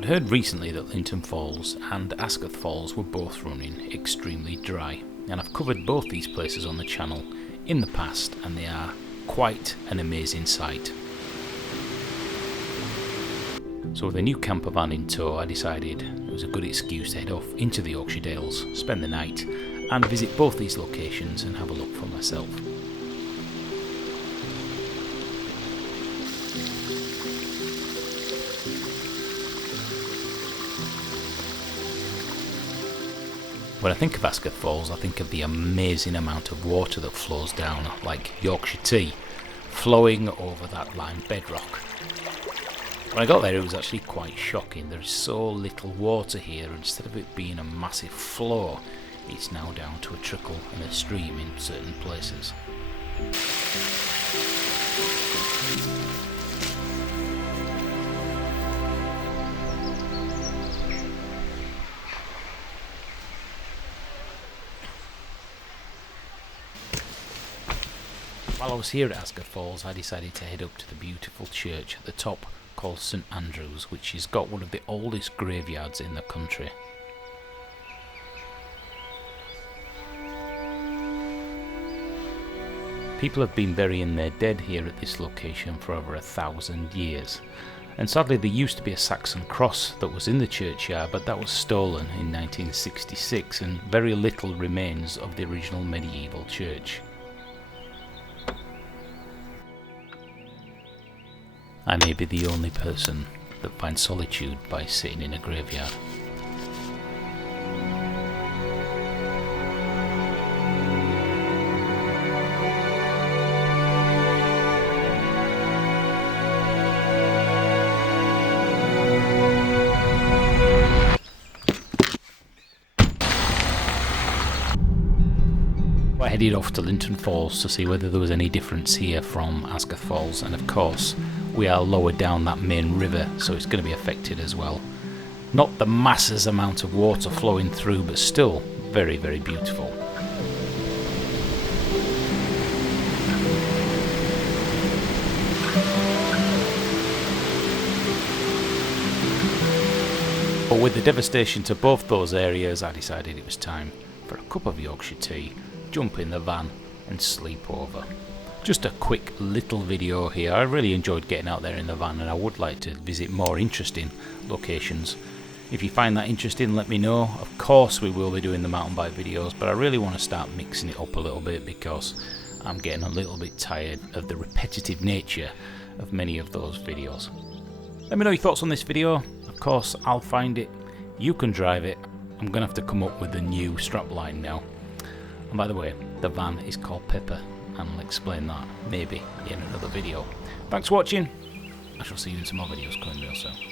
I'd heard recently that Linton Falls and Aysgarth Falls were both running extremely dry, and I've covered both these places on the channel in the past, and they are quite an amazing sight. So with a new camper van in tow, I decided it was a good excuse to head off into the Yorkshire Dales, spend the night, and visit both these locations and have a look for myself. When I think of Aysgarth Falls, I think of the amazing amount of water that flows down, like Yorkshire tea, flowing over that lime bedrock. When I got there, it was actually quite shocking. There is so little water here, and instead of it being a massive flow, it's now down to a trickle and a stream in certain places. While I was here at Aysgarth Falls, I decided to head up to the beautiful church at the top called St Andrews, which has got one of the oldest graveyards in the country. People have been burying their dead here at this location for over 1,000 years. And sadly there used to be a Saxon cross that was in the churchyard, but that was stolen in 1966 and very little remains of the original medieval church. I may be the only person that finds solitude by sitting in a graveyard. I headed off to Linton Falls to see whether there was any difference here from Aysgarth Falls, and of course we are lower down that main river, so it's going to be affected as well. Not the masses amount of water flowing through, but still very, very beautiful. But with the devastation to both those areas, I decided it was time for a cup of Yorkshire tea, jump in the van and sleep over. Just a quick little video here. I really enjoyed getting out there in the van, and I would like to visit more interesting locations. If you find that interesting, let me know. Of course we will be doing the mountain bike videos, but I really want to start mixing it up a little bit because I'm getting a little bit tired of the repetitive nature of many of those videos. Let me know your thoughts on this video. Of course I'll find it, you can drive it. I'm going to have to come up with a new strapline now. And by the way, the van is called Pepper, and I'll explain that maybe in another video. Thanks for watching. I shall see you in some more videos coming real soon.